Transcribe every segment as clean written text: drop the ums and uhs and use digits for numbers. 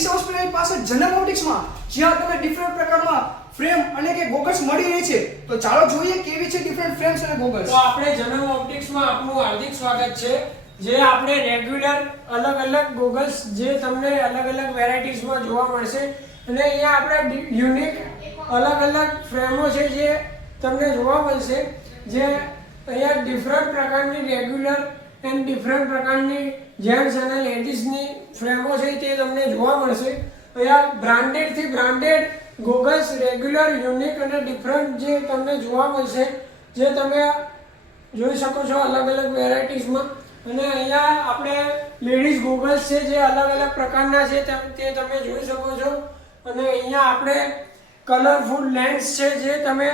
દિશા હોસ્પિટલની પાસે જનમ ઓપ્ટિક્સમાં, જ્યાં તમને ડિફરન્ટ પ્રકારમાં ફ્રેમ અને કે ગોગલ્સ મળી રહે છે. તો ચાલો જોઈએ કેવી છે ડિફરન્ટ ફ્રેમ્સ અને ગોગલ્સ. તો આપણે જનમ ઓપ્ટિક્સમાં આપનું હાર્દિક સ્વાગત છે. જે આપણે રેગ્યુલર અલગ ગોગલ્સ જે તમને અલગ વેરાયટીઝમાં જોવા મળશે, અને અહીંયા આપણે યુનિક અલગ ફ્રેમો છે જે તમને જોવા મળશે. જે અહીંયા ડિફરન્ટ પ્રકારની રેગ્યુલર એન્ડ ડિફરન્ટ પ્રકારની જેન્ટ્સ અને લેડીઝની ફ્રેમો છે તે તમને જોવા મળશે. અહીંયા બ્રાન્ડેડથી બ્રાન્ડેડ ગોગલ્સ રેગ્યુલર યુનિક અને ડિફરન્ટ જે તમને જોવા મળશે, જે તમે જોઈ શકો છો અલગ વેરાયટીઝમાં. અને અહીંયા આપણે લેડીઝ ગોગલ્સ છે જે અલગ પ્રકારના છે તે તમે જોઈ શકો છો. અને અહીંયા આપણે કલરફુલ લેન્સ છે જે તમે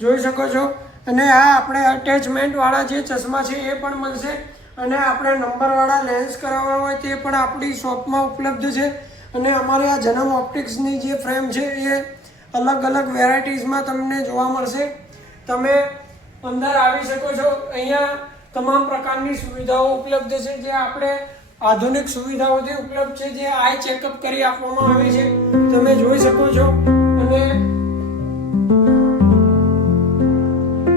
જોઈ શકો છો. અને આ આપણે અટેચમેન્ટ વાળા જે ચશ્મા છે એ પણ મળશે. અને આપણે નંબરવાળા લેન્સ કરાવવા હોય તે પણ આપણી શોપમાં ઉપલબ્ધ છે. અને અમારે આ જનમ ઓપ્ટિક્સની જે ફ્રેમ છે એ અલગ વેરાયટીઝમાં તમને જોવા મળશે. તમે અંદર આવી શકો છો. અહીંયા તમામ પ્રકારની સુવિધાઓ ઉપલબ્ધ છે જે આપણે આધુનિક સુવિધાઓથી ઉપલબ્ધ છે, જે આઈ ચેકઅપ કરી આપવામાં આવે છે, તમે જોઈ શકો છો.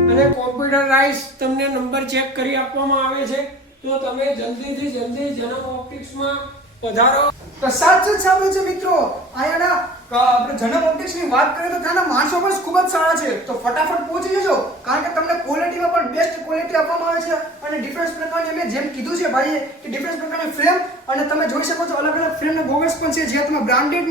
અને કોમ્પ્યુટરાઇઝ તમને નંબર ચેક કરી આપવામાં આવે છે. તો તમે જલ્દીથી જલ્દી જનમ ઓપ્ટિક્સમાં પધારો. તો સાચું જ સાંભળ્યું છે મિત્રો. અહીંયાના આપણે જનમ ઓપ્ટિક્સની વાત કરીએ તો ત્યાંના માણસો પણ ખૂબ જ સારા છે. તો ફટાફટ પહોંચી જજો, કારણ કે તમને ક્વોલિટીમાં પણ બેસ્ટ ક્વોલિટી આપવામાં આવે છે. અને ડિફરન્ટ પ્રકારની અમે જેમ કીધું છે ભાઈએ કે ડિફરન્ટ પ્રકારની ફ્રેમ, અને તમે જોઈ શકો છો અલગ ફ્રેમના ગોગલ્સ પણ છે, જે તમે બ્રાન્ડેડ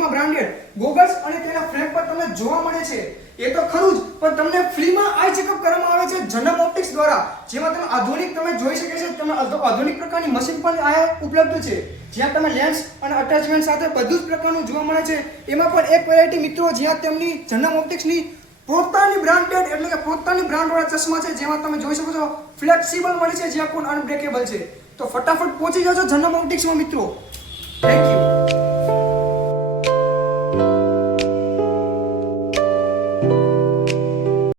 ગોગલ્સ અને તેના ફ્રેમ પર તમને જોવા મળે છે. એ તો ખરું જ, પણ તમને ફ્રીમાં આઈ ચેકઅપ કરવામાં આવે છે જનમ ઓપ્ટિક્સ દ્વારા, જેમાં તમે આધુનિક તમે જોઈ શકે છે. તમે આધુનિક પ્રકારની મશીન પણ આ ઉપલબ્ધ છે, જ્યાં તમે લેન્સ અને અટેચમેન્ટ સાથે બધું જ પ્રકારનું જોવા મળે છે. એમાં પણ એક વેરાયટી મિત્રો, જ્યાં તેમની જનમ ઓપ્ટિક્સની પોતાની બ્રાન્ડેડ એટલે કે પોતાની બ્રાન્ડવાળા ચશ્મા છે, જેમાં તમે જોઈ શકો છો ફ્લેક્સિબલ મળી છે, જ્યાં કોઈ અનબ્રેકેબલ છે. તો ફટાફટ પહોંચી જજો જનમ ઓપ્ટિક્સમાં મિત્રો. Thank you.